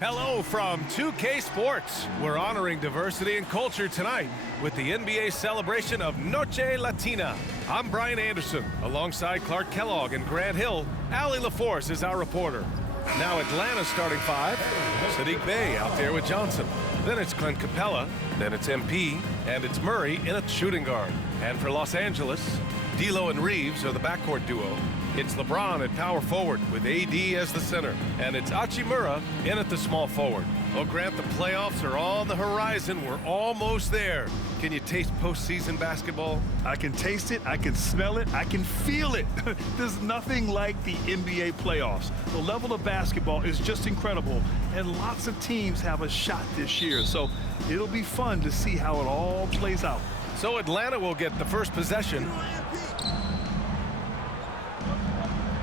Hello from 2K Sports. We're honoring diversity and culture tonight with the NBA celebration of Noche Latina. I'm Brian Anderson. Alongside Clark Kellogg and Grant Hill, Allie LaForce is our reporter. Now Atlanta's starting five. Saddiq Bey out there with Johnson. Then it's Clint Capella. Then it's MP. And it's Murray in a shooting guard. And for Los Angeles, D'Lo and Reeves are the backcourt duo. It's LeBron at power forward with AD as the center. And it's Hachimura in at the small forward. Well, Grant, the playoffs are on the horizon. We're almost there. Can you taste postseason basketball? I can taste it, I can smell it, I can feel it. There's nothing like the NBA playoffs. The level of basketball is just incredible, and lots of teams have a shot this year. So it'll be fun to see how it all plays out. So Atlanta will get the first possession.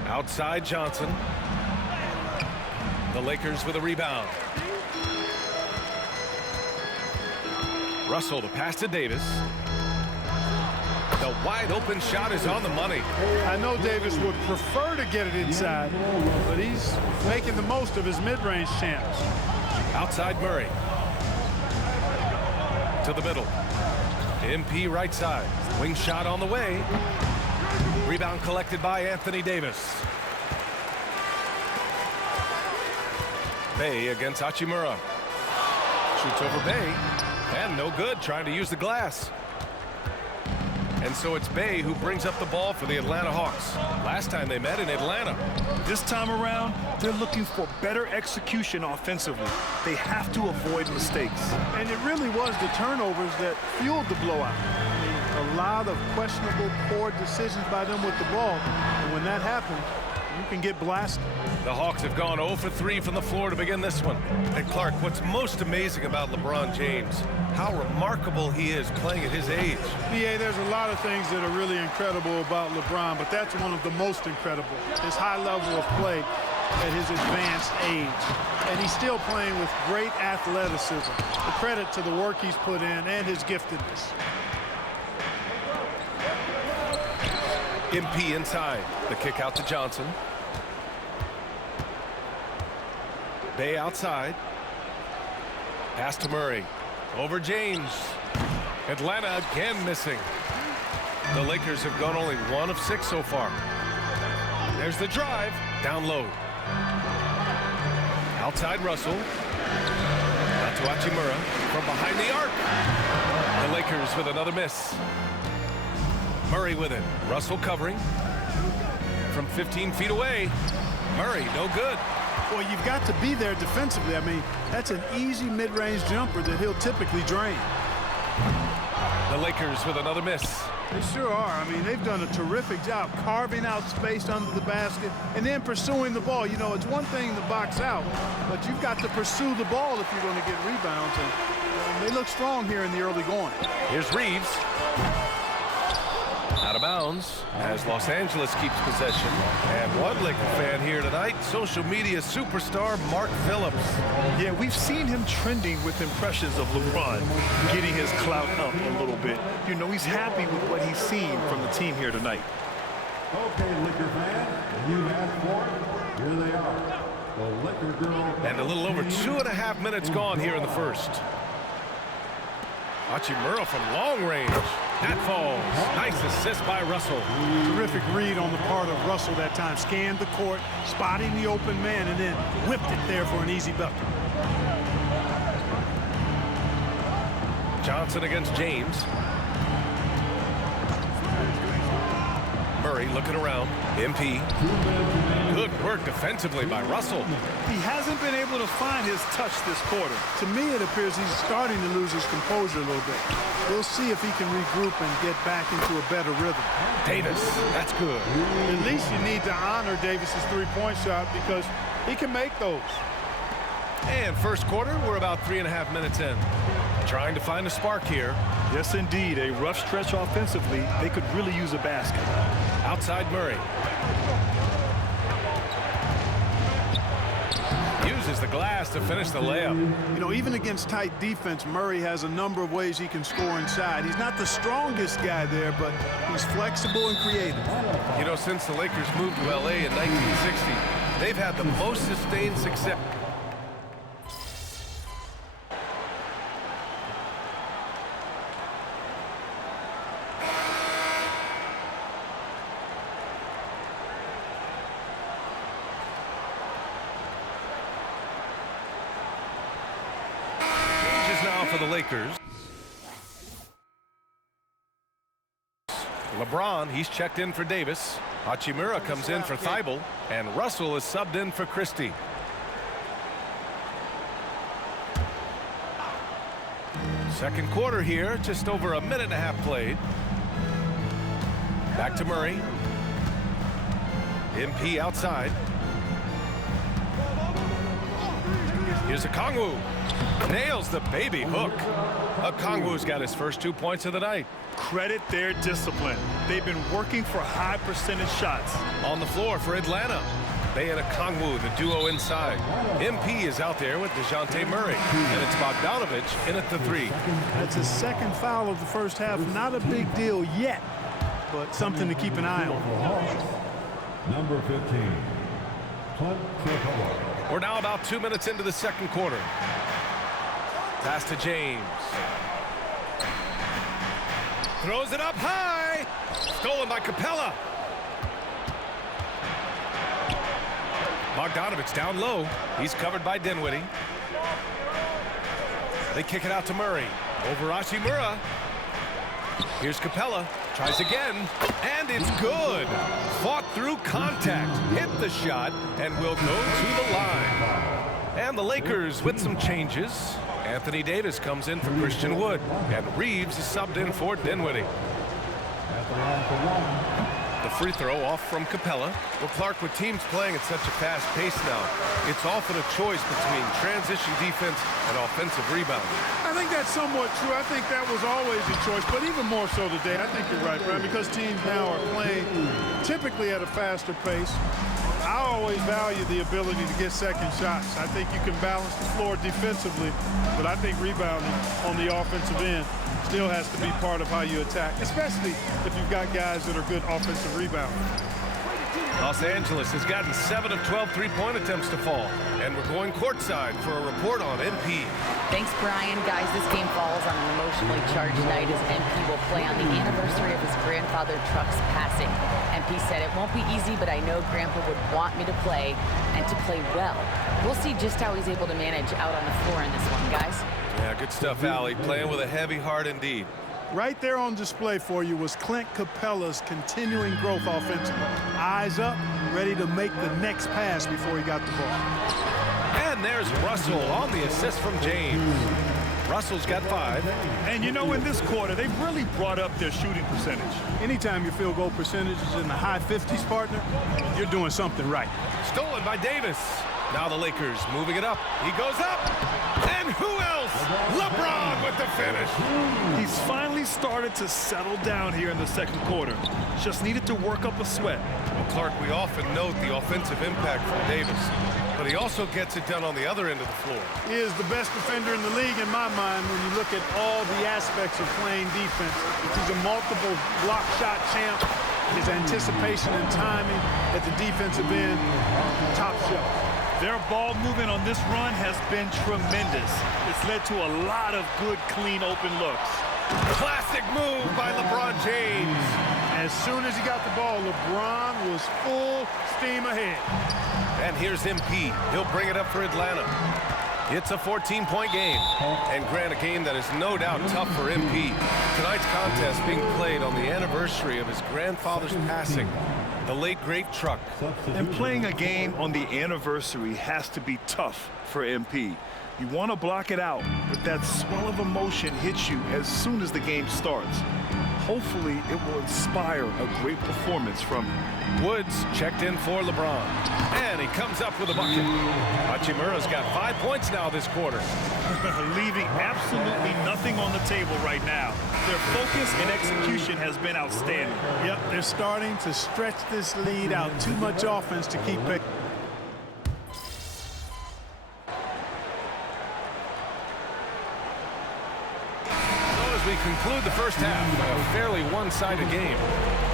Outside Johnson. The Lakers with a rebound. Russell to pass to Davis. The wide open shot is on the money. I know Davis would prefer to get it inside, but he's making the most of his mid-range chance. Outside Murray. To the middle. MP right side. Wing shot on the way. Rebound collected by Anthony Davis. Bey against Hachimura. Shoots over Bey. And no good, trying to use the glass. And so it's Bey who brings up the ball for the Atlanta Hawks. Last time they met in Atlanta. This time around, they're looking for better execution offensively. They have to avoid mistakes. And it really was the turnovers that fueled the blowout. I mean, a lot of questionable, poor decisions by them with the ball. And when that happens, you can get blasted. The Hawks have gone 0 for 3 from the floor to begin this one. And Clark, what's most amazing about LeBron James, how remarkable he is playing at his age. Yeah, there's a lot of things that are really incredible about LeBron, but that's one of the most incredible. His high level of play at his advanced age. And he's still playing with great athleticism. The credit to the work he's put in and his giftedness. MP inside. The kick out to Johnson. Bey outside. Pass to Murray. Over James. Atlanta again missing. The Lakers have gone only 1 of 6 so far. There's the drive. Down low. Outside Russell. Out to Hachimura. From behind the arc. The Lakers with another miss. Murray with it. Russell covering. From 15 feet away. Murray, no good. Well, you've got to be there defensively. I mean, that's an easy mid-range jumper that he'll typically drain. The Lakers with another miss. They sure are. I mean, they've done a terrific job carving out space under the basket and then pursuing the ball. You know, it's one thing to box out, but you've got to pursue the ball if you're going to get rebounds. And they look strong here in the early going. Here's Reeves. Out of bounds as Los Angeles keeps possession. And one Laker fan here tonight, social media superstar Mark Phillips. Yeah, we've seen him trending with impressions of LeBron, getting his clout up a little bit. You know, he's happy with what he's seen from the team here tonight. Okay, Laker fan, you asked for it. Here they are. The Laker girl. And a little over 2.5 minutes gone here in the first. Hachimura from long range. That falls. Nice assist by Russell. Terrific read on the part of Russell that time. Scanned the court, spotting the open man, and then whipped it there for an easy bucket. Johnson against James. Murray looking around. MP. Good work defensively by Russell. He hasn't been able to find his touch this quarter. To me, it appears he's starting to lose his composure a little bit. We'll see if he can regroup and get back into a better rhythm. Davis, that's good. At least you need to honor Davis's three-point shot because he can make those. And first quarter, we're about 3.5 minutes in. Trying to find a spark here. Yes, indeed. A rough stretch offensively. They could really use a basket. Outside Murray. Uses the glass to finish the layup. You know, even against tight defense, Murray has a number of ways he can score inside. He's not the strongest guy there, but he's flexible and creative. You know, since the Lakers moved to L.A. in 1960, They've had the most sustained success. Changes now for the Lakers. LeBron, he's checked in for Davis. Hachimura comes in for Thibault, and Russell is subbed in for Christie. Second quarter here, just over a minute and a half played. Back to Murray. MP outside. Here's Okongwu. Nails the baby hook. Okongwu's got his first 2 points of the night. Credit their discipline. They've been working for high percentage shots. On the floor for Atlanta. They and Okongwu, the duo inside. MP is out there with DeJounte Murray. And it's Bogdanovich in at the 3. That's his second foul of the first half. Not a big deal yet, but something to keep an eye on. Number 15, Clint Capella. We're now about 2 minutes into the second quarter. Pass to James. Throws it up high. Stolen by Capella. Bogdanovich down low. He's covered by Dinwiddie. They kick it out to Murray. Over Hachimura. Here's Capella. Tries again. And it's good. Fought through contact. Hit the shot and will go to the line. And the Lakers with some changes. Anthony Davis comes in for Christian Wood. And Reeves is subbed in for Dinwiddie. At the line for one. The free throw off from Capella. Well, Clark, with teams playing at such a fast pace now, it's often a choice between transition defense and offensive rebounding. I think that's somewhat true. I think that was always a choice, but even more so today. I think you're right, Brian, because teams now are playing typically at a faster pace. I always value the ability to get second shots. I think you can balance the floor defensively, but I think rebounding on the offensive end still has to be part of how you attack, especially if you've got guys that are good offensive rebounders. Los Angeles has gotten 7 of 12 three-point attempts to fall. And we're going courtside for a report on MP. Thanks, Brian. Guys, this game falls on an emotionally charged night as MP will play on the anniversary of his grandfather Truck's passing. MP said, "It won't be easy, but I know Grandpa would want me to play and to play well." We'll see just how he's able to manage out on the floor in this one, guys. Yeah, good stuff, Allie. Playing with a heavy heart indeed. Right there on display for you was Clint Capella's continuing growth offensively. Eyes up, ready to make the next pass before he got the ball. And there's Russell on the assist from James. Russell's got 5. And you know, in this quarter, they've really brought up their shooting percentage. Anytime your field goal percentage is in the high 50s, partner, you're doing something right. Stolen by Davis. Now the Lakers moving it up. He goes up. And who else? LeBron with the finish. He's finally started to settle down here in the second quarter. Just needed to work up a sweat. Well, Clark, we often note the offensive impact from Davis, but he also gets it done on the other end of the floor. He is the best defender in the league in my mind when you look at all the aspects of playing defense. He's a multiple block shot champ. His anticipation and timing at the defensive end, top shelf. Their ball movement on this run has been tremendous. It's led to a lot of good, clean, open looks. Classic move by LeBron James. As soon as he got the ball, LeBron was full steam ahead. And here's MP. He'll bring it up for Atlanta. It's a 14-point game. And grant a game that is no doubt tough for MP. Tonight's contest being played on the anniversary of his grandfather's passing. The late, great Truck. And playing a game on the anniversary has to be tough for MP. You want to block it out, but that swell of emotion hits you as soon as the game starts. Hopefully, it will inspire a great performance from him. Woods checked in for LeBron. And he comes up with a bucket. Hachimura's got 5 points now this quarter. Leaving absolutely nothing on the table right now. Their focus and execution has been outstanding. Yep, they're starting to stretch this lead out. Too much offense to keep pace. We we conclude the first half, a fairly one-sided game.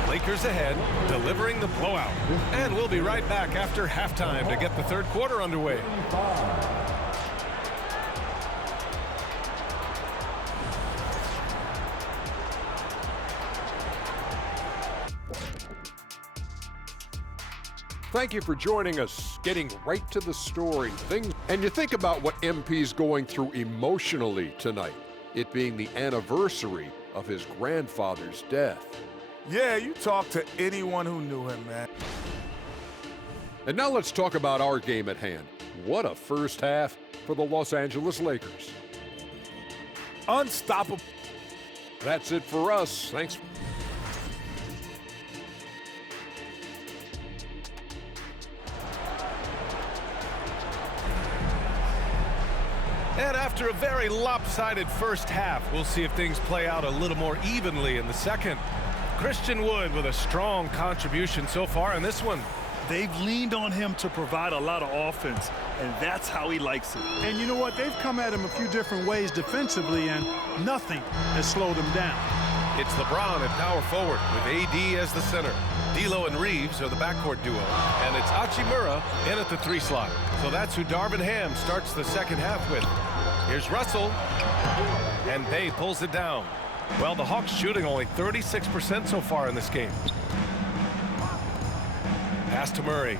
Lakers ahead, delivering the blowout. And we'll be right back after halftime to get the third quarter underway. Thank you for joining us, getting right to the story. And you think about what MP's going through emotionally tonight, it being the anniversary of his grandfather's death. Yeah, you talk to anyone who knew him, man. And now let's talk about our game at hand. What a first half for the Los Angeles Lakers. Unstoppable. That's it for us. Thanks. And after a very lopsided first half, we'll see if things play out a little more evenly in the second. Christian Wood with a strong contribution so far in this one. They've leaned on him to provide a lot of offense, and that's how he likes it. And you know what? They've come at him a few different ways defensively, and nothing has slowed him down. It's LeBron at power forward with AD as the center. D'Lo and Reeves are the backcourt duo, and it's Hachimura in at the 3 slot. So that's who Darvin Ham starts the second half with. Here's Russell, and Bey pulls it down. Well, the Hawks shooting only 36% so far in this game. Pass to Murray.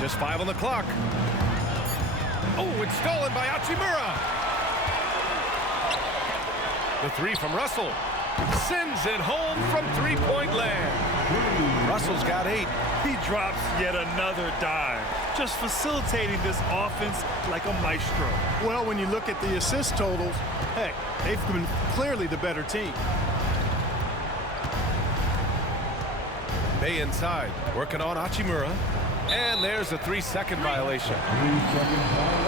Just 5 on the clock. Oh, it's stolen by Hachimura. The 3 from Russell. Sends it home from three-point land. Russell's got 8. He drops yet another dive, just facilitating this offense like a maestro. Well, when you look at the assist totals, heck, they've been clearly the better team. Bey inside, working on Hachimura. And there's a 3-second violation.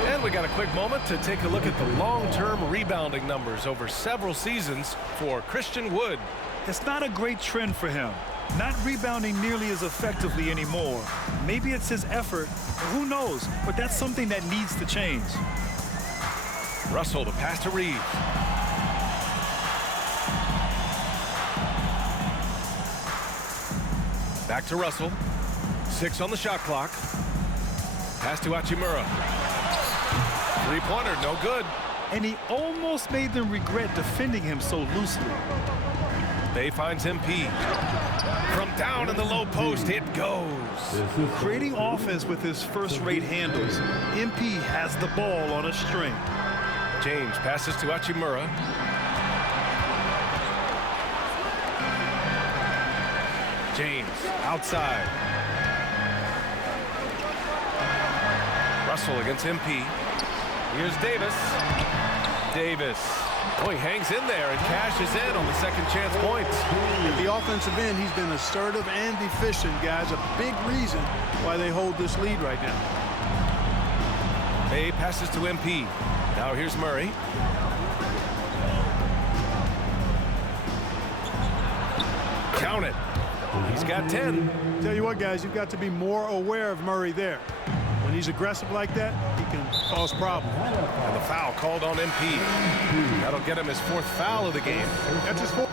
And we got a quick moment to take a look at the long-term rebounding numbers over several seasons for Christian Wood. It's not a great trend for him. Not rebounding nearly as effectively anymore. Maybe it's his effort, who knows, but that's something that needs to change. Russell to pass to Reeves. Back to Russell. 6 on the shot clock. Pass to Hachimura. 3-pointer, no good. And he almost made them regret defending him so loosely. Bey finds MP. From down in the low post, it goes. Creating offense with his first-rate handles. MP has the ball on a string. James passes to Hachimura. James outside. Russell against MP. Here's Davis. Davis. Oh, he hangs in there and cashes in on the second chance points. At the offensive end, he's been assertive and efficient, guys. A big reason why they hold this lead right now. Bey passes to MP. Now here's Murray. Count it. He's got 10. Tell you what, guys, you've got to be more aware of Murray there. When he's aggressive like that, he can cause problems. And the foul called on MP. That'll get him his 4th foul of the game. That's his 4th.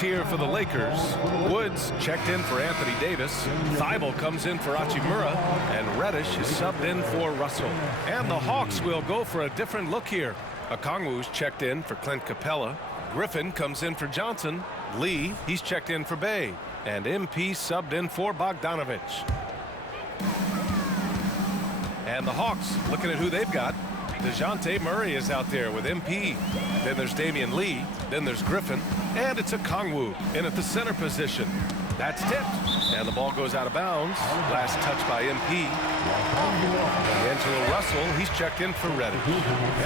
Here for the Lakers. Woods checked in for Anthony Davis. Thibault comes in for Hachimura. And Reddish is subbed in for Russell. And the Hawks will go for a different look here. Okongwu's checked in for Clint Capella. Griffin comes in for Johnson. Lee, he's checked in for Bey. And MP subbed in for Bogdanovic. And the Hawks, looking at who they've got. DeJounte Murray is out there with MP. Then there's Damian Lee. Then there's Griffin. And it's Okongwu in at the center position. That's tipped, and the ball goes out of bounds. Last touch by MP. Angelo Russell, he's checked in for Redditch.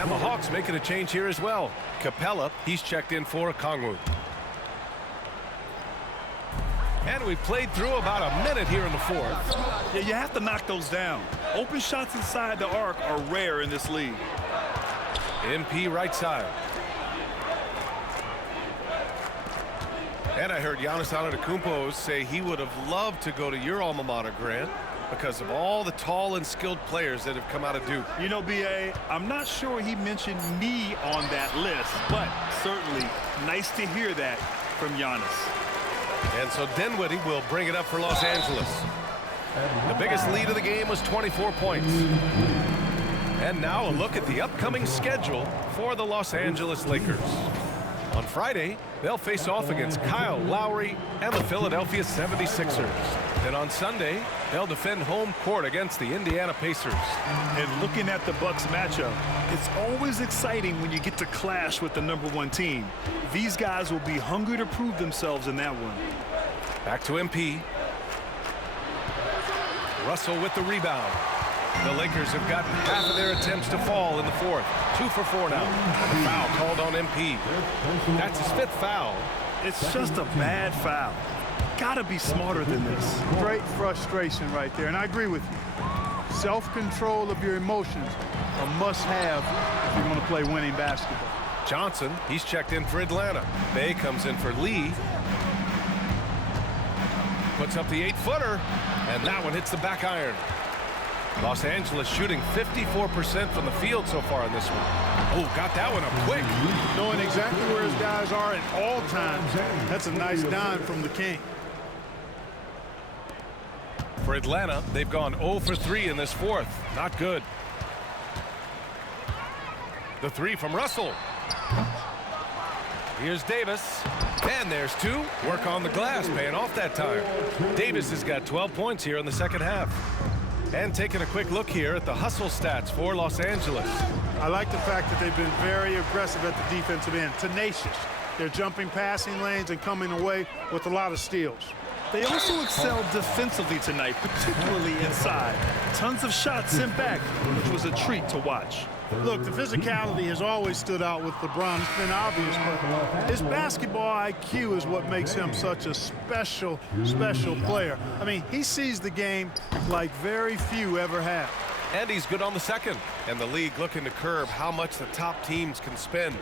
And the Hawks making a change here as well. Capella, he's checked in for Kongwu. And we've played through about a minute here in the fourth. Yeah, you have to knock those down. Open shots inside the arc are rare in this league. MP right side. And I heard Giannis Antetokounmpo say he would have loved to go to your alma mater, Grant, because of all the tall and skilled players that have come out of Duke. You know, B.A., I'm not sure he mentioned me on that list, but certainly nice to hear that from Giannis. And so Dinwiddie will bring it up for Los Angeles. The biggest lead of the game was 24 points. And now a look at the upcoming schedule for the Los Angeles Lakers. On Friday, they'll face off against Kyle Lowry and the Philadelphia 76ers. Then on Sunday, they'll defend home court against the Indiana Pacers. And looking at the Bucks matchup, it's always exciting when you get to clash with the #1 team. These guys will be hungry to prove themselves in that one. Back to MP. Russell with the rebound. The Lakers have gotten half of their attempts to fall in the fourth. 2 for 4 now. The foul called on MP. That's his 5th foul. It's just a bad foul. Gotta be smarter than this. Great frustration right there, and I agree with you. Self-control of your emotions a must-have if you're going to play winning basketball. Johnson, he's checked in for Atlanta. Bay comes in for Lee. Puts up the 8-footer, and that one hits the back iron. Los Angeles shooting 54% from the field so far in this one. Oh, got that one up quick. Knowing exactly where his guys are at all times, that's a nice dime from the King. For Atlanta, they've gone 0 for 3 in this fourth. Not good. The 3 from Russell. Here's Davis. And there's 2. Work on the glass, paying off that time. Davis has got 12 points here in the second half. And taking a quick look here at the hustle stats for Los Angeles. I like the fact that they've been very aggressive at the defensive end. Tenacious. They're jumping passing lanes and coming away with a lot of steals. They also excelled defensively tonight, particularly inside. Tons of shots sent back, which was a treat to watch. Look, the physicality has always stood out with LeBron. It's been obvious, but his basketball IQ is what makes him such a special player. I mean, he sees the game like very few ever have. And he's good on the second. And the league looking to curb how much the top teams can spend.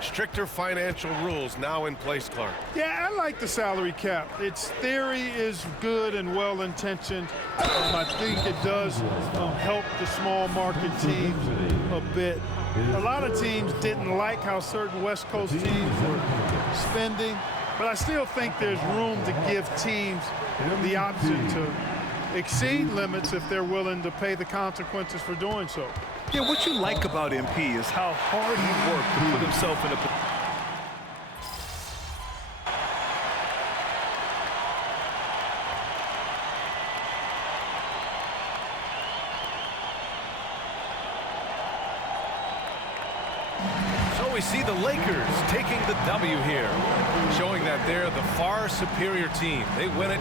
Stricter financial rules now in place, Clark. Yeah, I like the salary cap. Its theory is good and well-intentioned. I think it does help the small market teams a bit. A lot of teams didn't like how certain West Coast teams were spending, but I still think there's room to give teams the option to exceed limits if they're willing to pay the consequences for doing so. Yeah, what you like about MP is how hard he worked to put himself in a position. So we see the Lakers taking the W here, showing that they're the far superior team. They win it.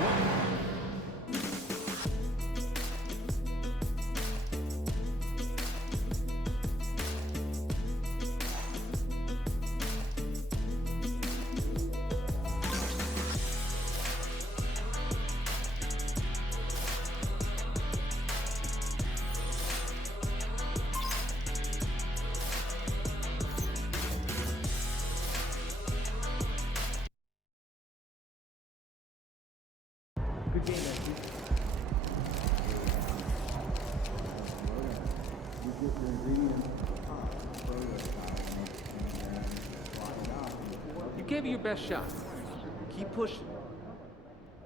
Good game, man. You gave it your best shot. Keep pushing.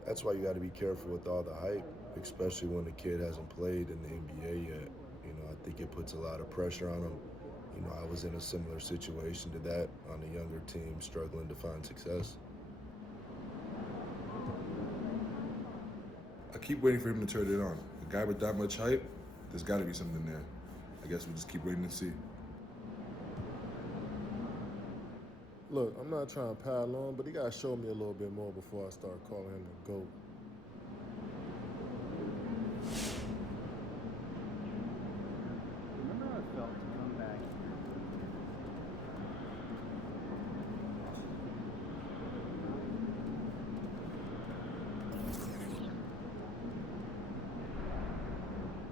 That's why you got to be careful with all the hype, especially when the kid hasn't played in the NBA yet. You know, I think it puts a lot of pressure on him. You know, I was in a similar situation to that on a younger team struggling to find success. I keep waiting for him to turn it on. A guy with that much hype, there's got to be something there. I guess we'll just keep waiting and see. Look, I'm not trying to pile on, but he got to show me a little bit more before I start calling him the GOAT.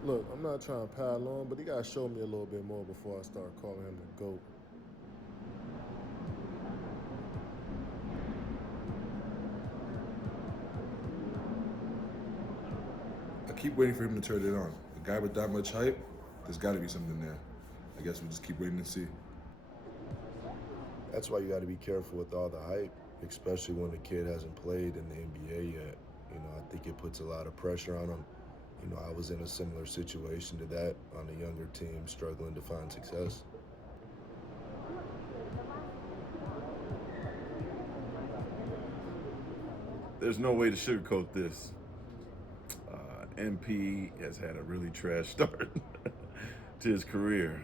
Look, I'm not trying to pile on, but he got to show me a little bit more before I start calling him the GOAT. I keep waiting for him to turn it on. A guy with that much hype, there's got to be something there. I guess we'll just keep waiting to see. That's why you got to be careful with all the hype, especially when the kid hasn't played in the NBA yet. You know, I think it puts a lot of pressure on him. You know, I was in a similar situation to that on a younger team struggling to find success. There's no way to sugarcoat this. MP has had a really trash start to his career.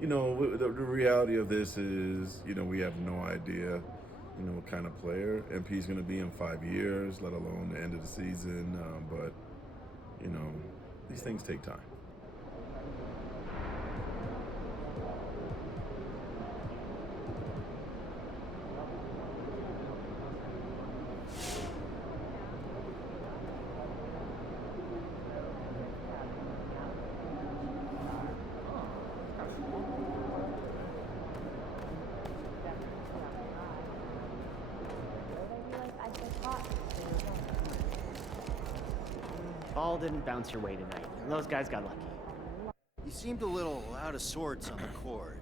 You know, the reality of this is, you know, we have no idea, you know, what kind of player MP's going to be in 5 years, let alone the end of the season. But, you know, these things take time. Ball didn't bounce your way tonight. Those guys got lucky. You seemed a little out of sorts on the court.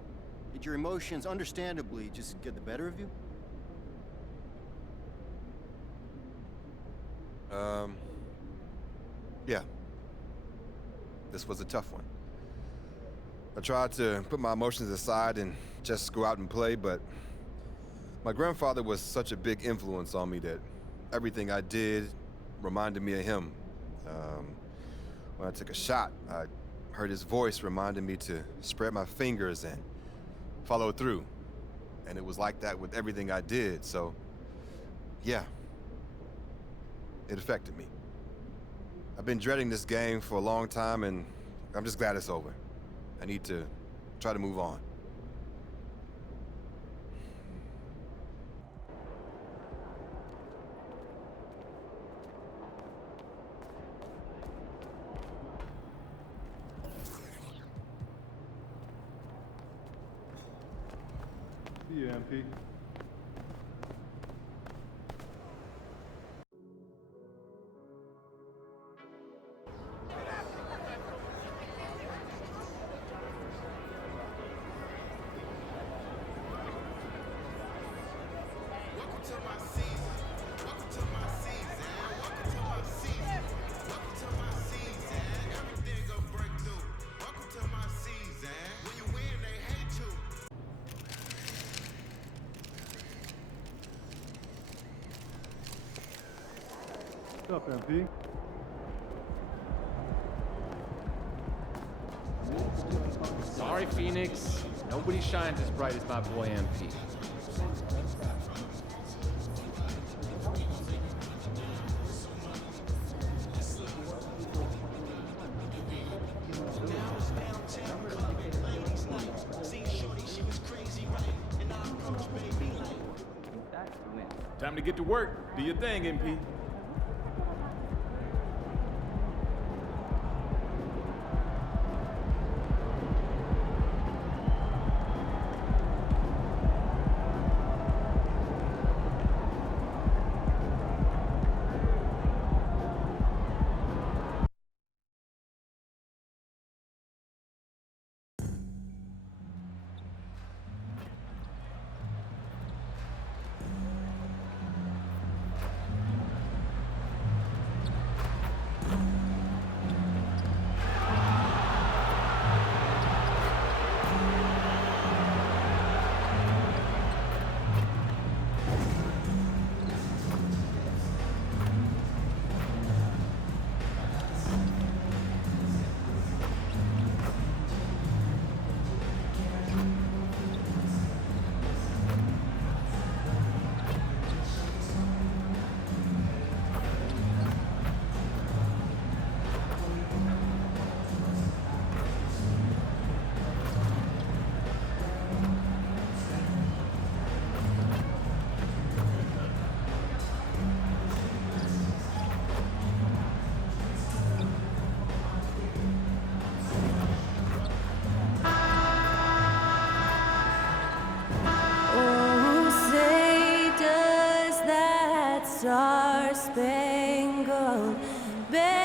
Did your emotions understandably just get the better of you? Yeah. This was a tough one. I tried to put my emotions aside and just go out and play, but my grandfather was such a big influence on me that everything I did reminded me of him. When I took a shot, I heard his voice reminding me to spread my fingers and follow through. And it was like that with everything I did, so yeah, it affected me. I've been dreading this game for a long time, and I'm just glad it's over. I need to try to move on. See you, MP. What's up, MP? Sorry, Phoenix. Nobody shines as bright as my boy MP. Time to get to work. Do your thing, MP. star-spangled banner.